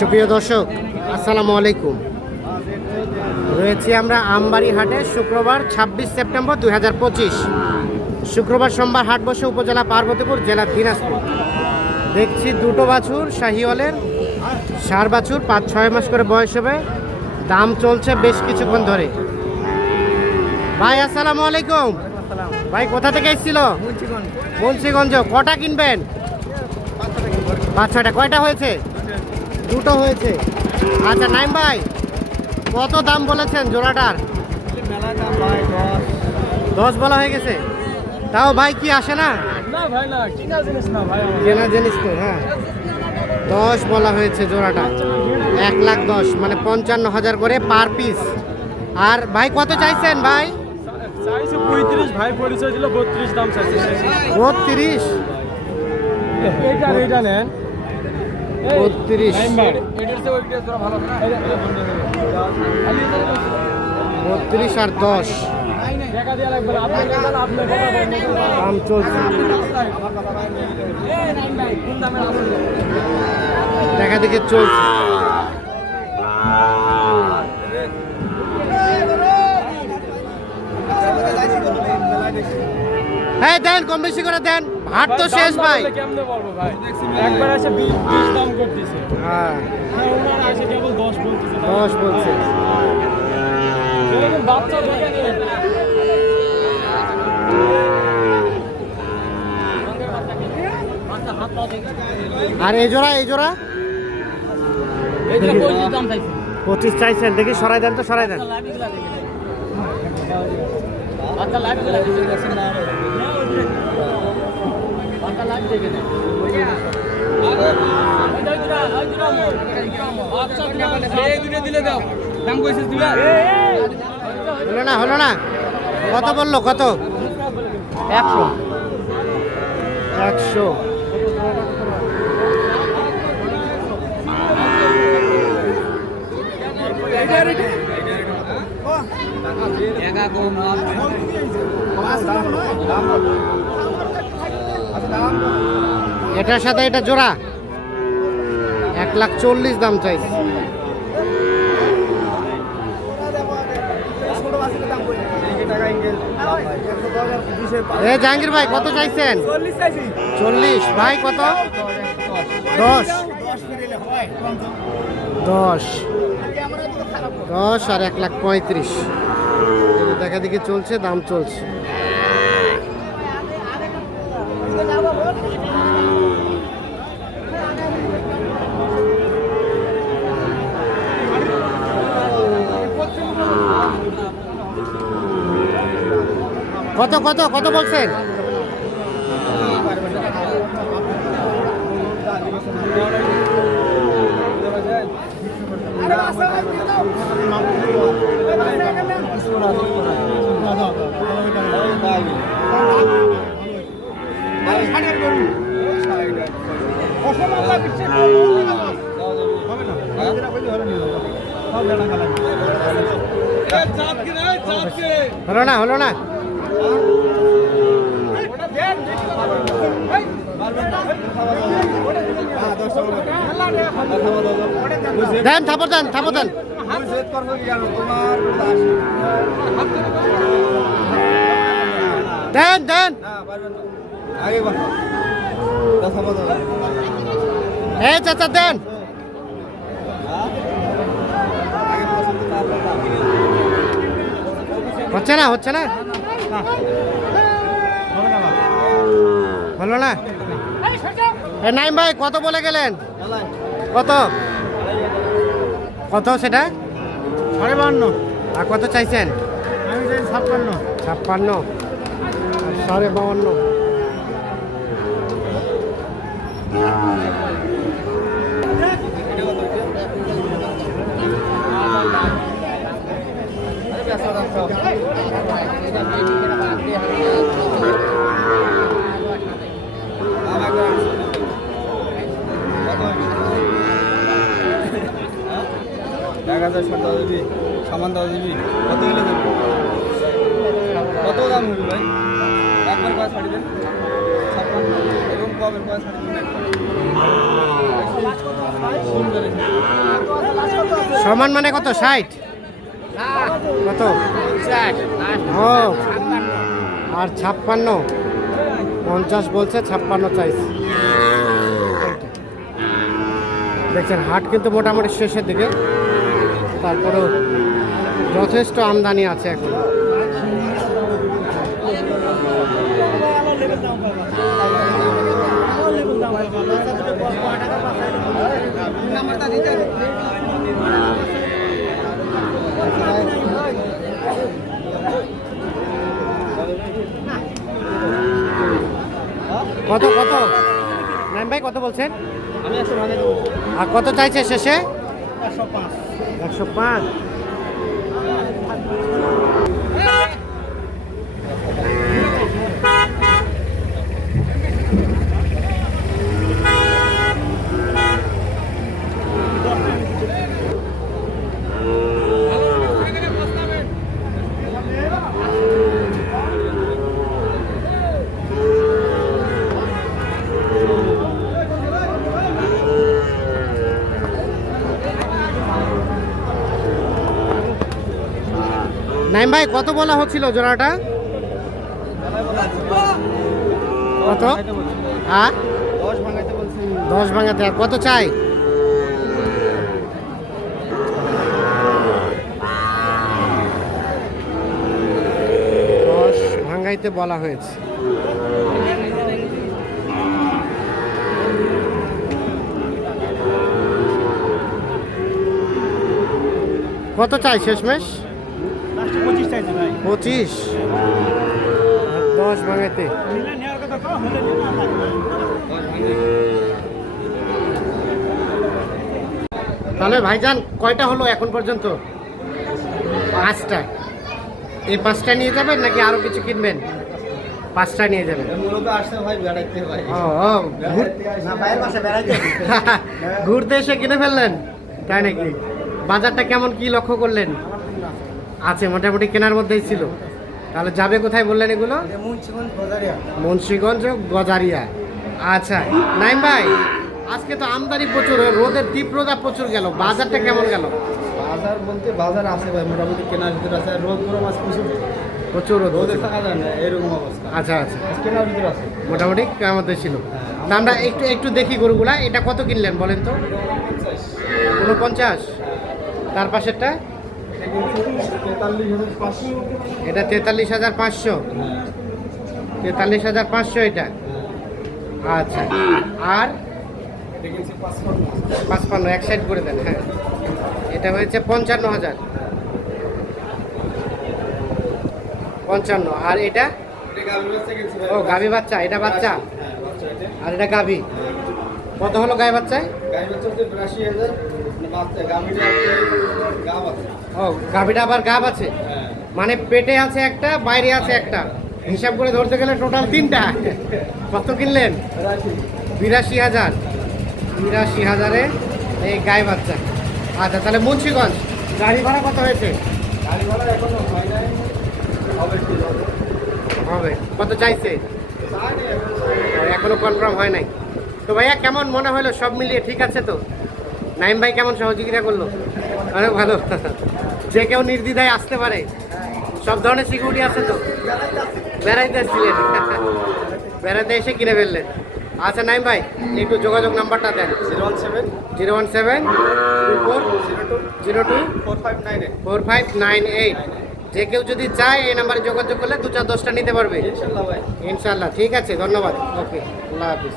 সুপ্রিয় দর্শক, আসসালামু আলাইকুম। রয়েছি আমরা আমবাড়ি হাটে, শুক্রবার 26 সেপ্টেম্বর 2025। শুক্রবার সোমবার হাট বসে উপজেলা পার্বতীপুর, জেলা দিনাজপুর। দেখছি দুটো বাছুর শাহিওয়ালের, ষাঁড় বাছুর 5-6 মাস করে বয়স হবে। দাম চলছে বেশ কিছুক্ষণ ধরে। ভাই আসসালামু আলাইকুম। ভাই কোথা থেকে এসেছিল? মুন্সিগঞ্জ। কটা কিনবেন? 5-6টা। কয়টা হয়েছে? দুটো হয়েছে। আচ্ছা নাইম ভাই, কত দাম বলেছেন জোড়াটার? 10 বলা হয়ে গেছে। তাও ভাই কি আসে না? কেনা জিনিস তো। হ্যাঁ, 10 বলা হয়েছে জোড়াটা। 1,10,000 মানে 55,000 করে পার পিস। আর ভাই কত চাইছেন ভাই? 35 ভাই, পরিচয় দিল 32 দাম চাইছে। 32? এইটা নেন 32। 32 আর 10 দাম চলছে। দেখা দেখে চলছে। হ্যাঁ দেন, কম বেশি করে দেন। হাট তো শেষ ভাই। কেমনে বলবো ভাই, একবার এসে 20 দাম করতেছে। হ্যাঁ, ওনারা এসে কেবল 10 বলতেছে। 10 বলছে। এরকম বাচ্চা দেখেন। আর এই জোড়া? এই জোড়া 25 চাইছেন। দেখি সরাই দেন তো, সরাই দেন। হলো না। কত বললো? কত? 100। এটার সাথে এটা জোড়া 1,40,000 দাম চাইছে। জাহাঙ্গীর ভাই কত চাইছেন? 40 ভাই কত? 10 আর 1,35,000 দেখা দেখি চলছে, দাম চলছে। কত কত কত বলছেন? হলো না। দেন, থাপড় দেন। দেন। এই চাচা দেন। হচ্ছে না। হলো না। নাইম ভাই কত বলে গেলেন? কত সেটা? 52। আর কত চাইছেন? আমি চাই 56। 56 আর 52। সামান দাও দিবি। কত হলে দেবো? কত দাম হইল ভাই? একবার কয় ছাড়ি দেন। 56 এরকম কবে কয় ছাড়ি দেন? সমান মানে কত 60? কত? ও আর 56, 50 বলছে, 56 চাইছে। দেখছেন হাট কিন্তু মোটামুটি শেষের দিকে, তারপরেও যথেষ্ট আমদানি আছে এখন। কত কত নাইম ভাই কত বলছেন? আমি 100 ভাঙে দেবো। আর কত চাইছে শেষে? 105। 105। নাইম ভাই কত বলা হচ্ছিল জোড়াটা? কত? হ্যাঁ 10 ভাঙাইতে বলছি। 10 ভাঙাতে। আর কত চাই? 10 ভাঙাইতে বলা হয়েছে। কত চাই শেষমেশ? 25 চাইছে ভাই। 25 আর 10 ভাঙাইতে। নিলে নেওয়ার কথা কও, হলে নিলে না লাগবে। 10 ভাঙে। তাহলে ভাইজান কয়টা হলো এখন পর্যন্ত? 5টা। এই 5টা নিয়ে যাবেন নাকি আরো কিছু কিনবেন? 5টা নিয়ে যাবেন। মূলত আসছে ভাই বেড়াইতে ভাই। ও ও না ভাইয়ের বাসা বেড়াইতে। ঘুরতে এসে কিনে ফেললেন, তাই নাকি? বাজারটা কেমন কি লক্ষ্য করলেন? আছে মোটামুটি কেনার মধ্যেই ছিল। তাহলে যাবে কোথায় বললেন এগুলো? মুন্সিগঞ্জ বাজারিয়া। মুন্সিগঞ্জ গজারিয়া। আচ্ছা নাইম ভাই, আজকে তো আমদানি প্রচুর, রোদের তীব্রতা প্রচুর গেল, বাজারটা কেমন গেল? বাজার বলতে বাজার আছে ভাই, মোটামুটি কেনার ভিতরে আছে। আর রোদ গরম আছে প্রচুর। প্রচুর রোদ রোদে প্রচুর। থাকা যায় না এরকম অবস্থা। আচ্ছা আচ্ছা, কেনার ভিতরে আছে। মোটামুটি কেনার মধ্যে ছিল। তা আমরা একটু একটু দেখি গরুগুলা। এটা কত কিনলেন বলেন তো? 49। তার পাশেরটা? 43,500। এটা 43,500। 43,500 এটা। আচ্ছা, আর 55 এক সাইড করে দেন। হ্যাঁ, এটা হয়েছে 55,000। 55। আর এটা? ও গাভী বাচ্চা, এটা বাচ্চা আর এটা গাভী। কত হলো গায়ে বাচ্চায়? ও গাভীটা আবার গাব আছে, মানে পেটে আছে একটা, বাইরে আছে একটা, হিসাব করে ধরতে গেলে টোটাল 3টা। কত কিনলেন? 82,000। 82,000-এ এই গায়ে বাচ্চা। আচ্ছা, তাহলে মুন্সিগঞ্জ গাড়ি ভাড়া কত হয়েছে? গাড়ি ভাড়া এখনো হয় নাই, হবে। কত চাইছে? এখনো কনফার্ম হয় নাই। তো ভাইয়া কেমন মনে হলো সব মিলিয়ে? ঠিক আছে তো? নাইম ভাই কেমন সহযোগিতা করলো? অনেক ভালো। যে কেউ নির্দ্বিধায় আসতে পারে, সব ধরনের সিকিউরিটি আছে তো? বেড়াইতে আসছিলেন, বেড়াতে এসে কিনে ফেললেন। আচ্ছা নাইম ভাই, একটু যোগাযোগ নাম্বারটা দেন। 017 24 02 4598। যে কেউ যদি চায় এই নাম্বারে যোগাযোগ করলে 2-4-10টা নিতে পারবে ইনশাল্লাহ ভাই। ইনশাল্লাহ। ঠিক আছে, ধন্যবাদ। ওকে, আল্লাহ হাফিজ।